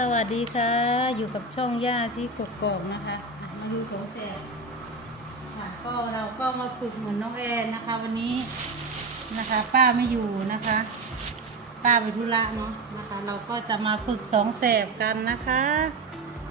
สวัสดีค่ะ อยู่กับช่องย่าซีกกอกนะคะ มาดูโสแสบค่ะก็เราก็มาฝึกเหมือนน้องแอนนะคะ วันนี้นะคะ ป้าไม่อยู่นะคะ ป้าไปธุระเนาะนะคะ เราก็จะมาฝึกสองแสบกันนะคะ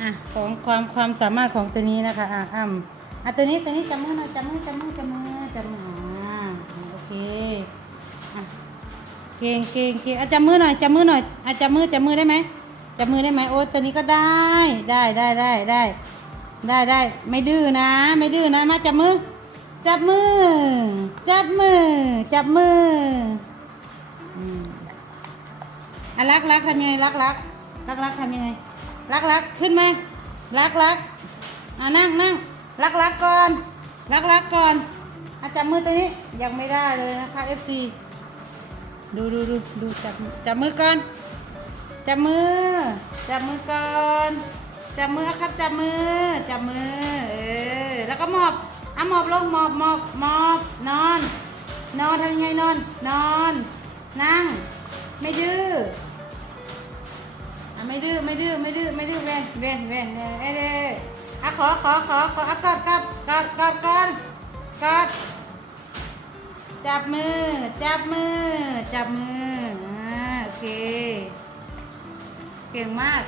อะของความความสามารถของตัวนี้นะคะอะอ่ำอะตัวนี้ตัวนี้จับมือน่อยจับมือจับมือจับมือจับมืออ่าโอเคอะเก่งเก่งเก่งอาจับมือหน่อยจับมือหน่อยอาจับมือจับมือได้ไหม จับมือได้ไหมโอ้ตัวนี้ก็ได้ได้ได้ได้ได้ได้ได้ไม่ดื้อนะ ไม่ดื้อนะมาจับมือ จับมือ จับมือ จับมืออะรักรักทำยังไงรักรักรักรักทำยังไงรักรักขึ้นไหมรักรักอะนั่งนั่งรักรักก่อนรักรักก่อนอาจับมือตัวนี้ยังไม่ได้เลยนะคะ FC ดูดูดูดูจับจับมือก่อน จับมือ จับมือก่อน จับมือครับจับมือ จับมือ เออ แล้วก็หมอบอะหมอบลงหมอบหมอบหมอบนอน นอนทำยังไงนอน นอน นั่ง ไม่ดื้ออะไม่ดื้อไม่ดื้อไม่ดื้อไม่ดื้อเวนเวนเวนเวนเอเดออะขอขอขอขออะกอดกอดกอดกอดกอดกอดจับมือ จับมือ จับมือ อ่า โอเค เก่งมาก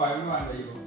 มูมาฝา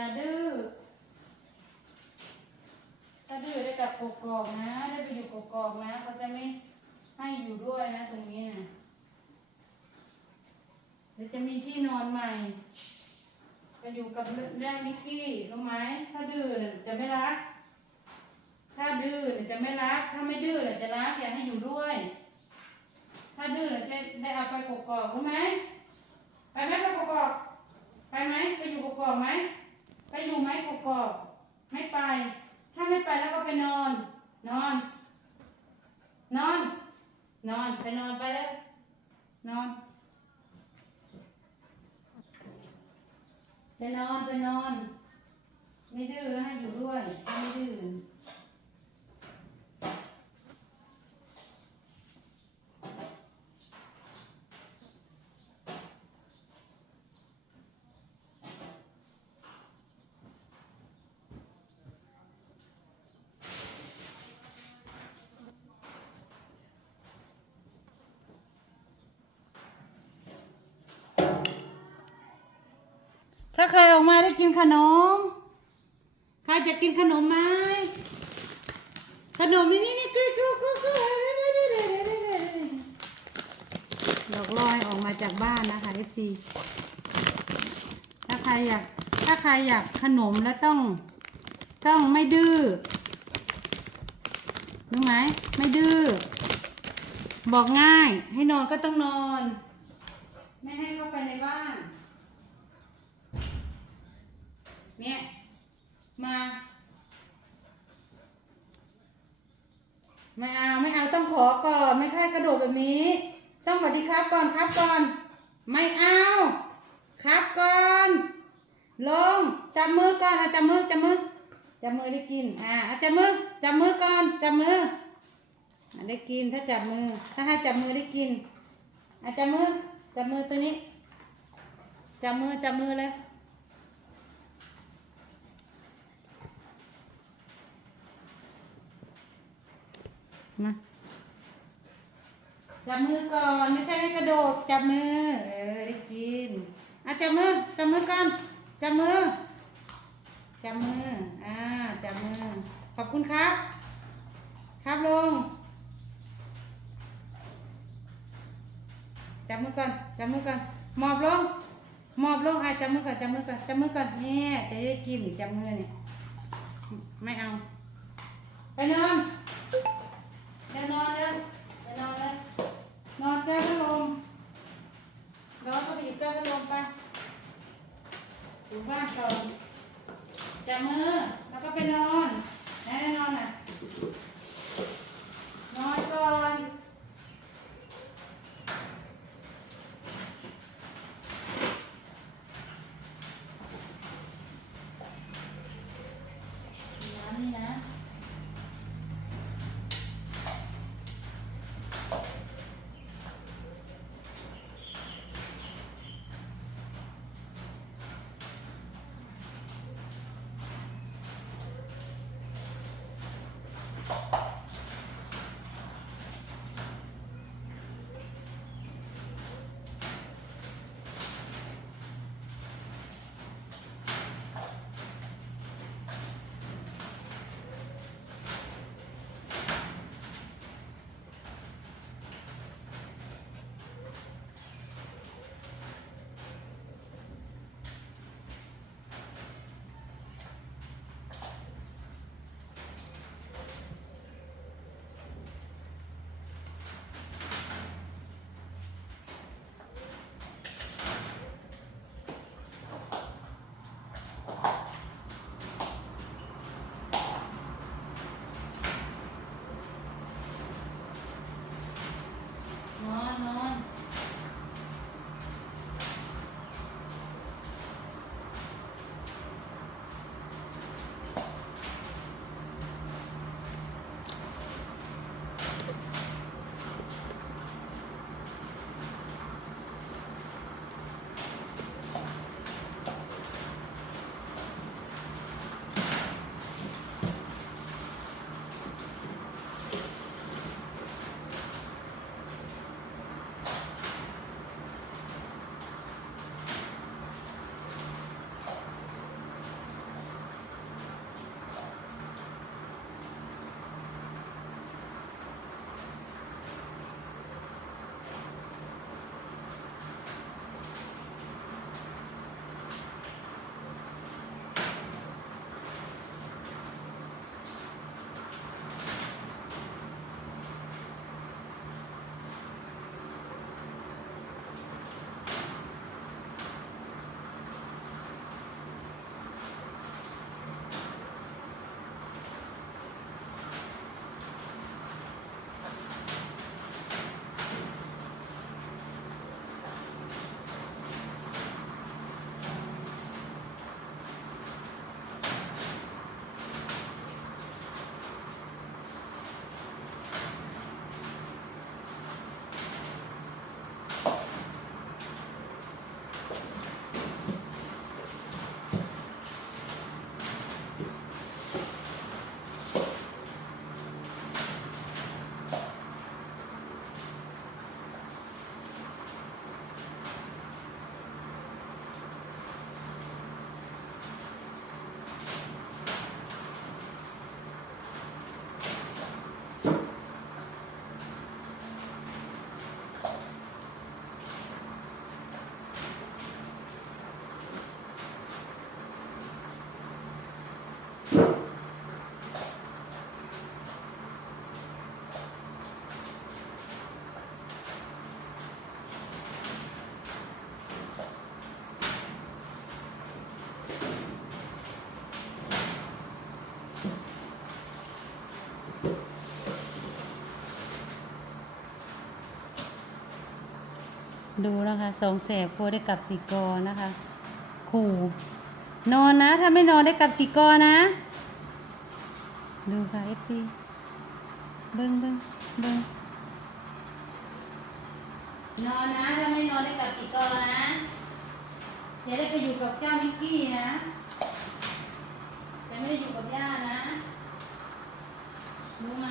อย่าดื้อถ้าดื้อได้กลับกกอกนะ ได้ไปอยู่กกอกนะเขาจะไม่ให้อยู่ด้วยนะ ตรงนี้นะเดี๋ยวจะมีที่นอนใหม่จะอยู่กับแม่มิกกี้รู้ไหมถ้าดื้อจะไม่รัก ถ้าดื้อจะไม่รัก ถ้าไม่ดื้อจะรักอยากให้อยู่ด้วย ถ้าดื้อจะได้เอาไปกกอกรู้ไหมไปไหมไปกกอกไปไหมไปอยู่กกอกไหมไปอยู่ไหมกกอกไม่ไป ถ้าไม่ไปแล้วก็ไปนอน นอน นอน นอน ไปนอนไปเลยนอน ไปนอน ไปนอน ไม่ดื้อให้อยู่ด้วย ไม่ดื้อ ถ้าใครออกมาได้กินขนม ใครจะกินขนมไหมขนมนี่นี่นี่กูกูกูกูดอกลอยออกมาจากบ้านนะคะ FC ถ้าใครอยากถ้าใครอยากขนมแล้วต้องต้องไม่ดื้อรู้ไหมไม่ดื้อบอกง่ายให้นอนก็ต้องนอน มา ไม่เอา ไม่เอาต้องขอก่อน ไม่ใช่กระโดดแบบนี้ ต้องสวัสดีครับก่อนครับก่อน ไม่เอา ครับก่อน ลง จับมือก่อนเอาจับมือจับมือจับมือได้กิน อ่าเอาจับมือ จับมือก่อน จับมือได้กิน ถ้าจับมือ ถ้าให้จับมือได้กินอะจับมือ จับมือตัวนี้ จับมือ จับมือเลย มาจับมือก่อนไม่ใช่ให้กระโดดจับมือ เออได้กินอะจับมือจับมือก่อนจับมือจับมืออ่าจับมือ ขอบคุณครับ ครับลงจับมือก่อนจับมือก่อนหมอบลงหมอบลงอะจับมือก่อนจับมือก่อนจับมือก่อนเนี่ยจะได้กินจับมือเนี่ยไม่เอาไปนอน เดี๋ยวนอนเลยเดี๋ยวนอนเลยนอนแก้พัดลมร้อนก็ไปหยิบแก้พัดลมไปอยู่บ้านก่อนจับมือแล้วก็ไปนอนไหนนอนอะ ดูนะคะสองแสบกลัวได้กลับสีกอนะคะขู่นอนนะ ถ้าไม่นอนได้กลับสีกอนะ ดูค่ะ FC เบิ้งเบิ้งเบิ้งนอนนะ ถ้าไม่นอนได้กลับสีกอนะอย่าได้ไปอยู่กับเจ้านิกกี้นะแต่ไม่ได้อยู่กับย่านะรู้ไหม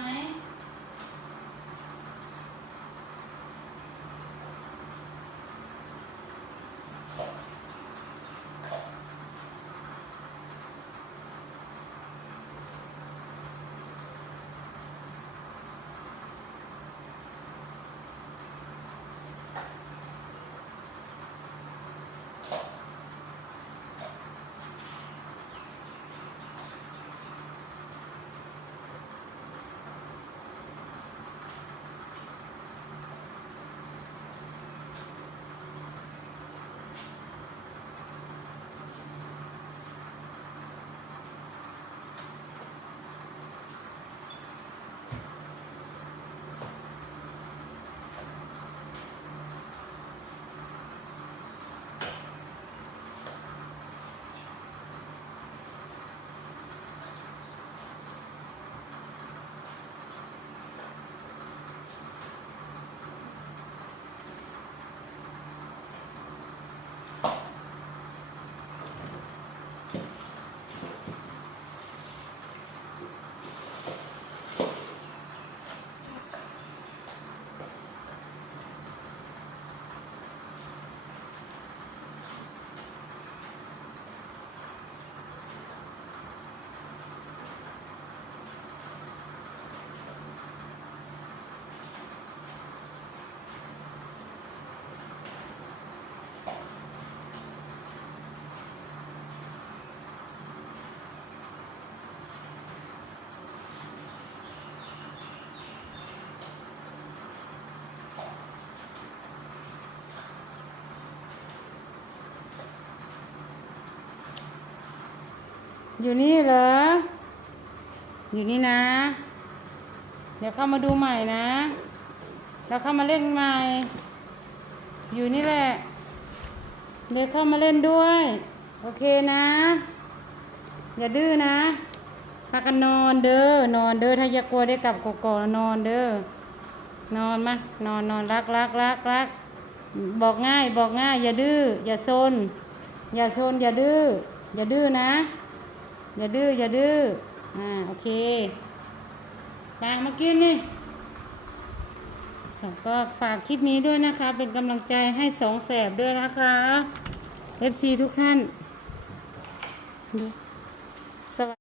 อยู่นี่เหรอ อยู่นี่นะ เดี๋ยวเข้ามาดูใหม่นะแล้วเข้ามาเล่นใหม่ อยู่นี่แหละ เดี๋ยวเข้ามาเล่นด้วย โอเคนะ อย่าดื้อนะพากันนอนเด้อ นอนเด้อ ถ้าอยากลัวได้กลับกกอกนอนเด้อ นอนมานอนนอนรักรักรักรัก บอกง่ายบอกง่าย อย่าดื้อ อย่าโซน อย่าโซนอย่าดื้อ อย่าดื้อนะ อย่าดื้ออย่าดื้ออ่าโอเคฝางมากินนี่แล้วก็ฝากคลิปนี้ด้วยนะคะ เป็นกำลังใจให้สองแสบด้วยนะคะ FC ทุกท่าน สวัสดี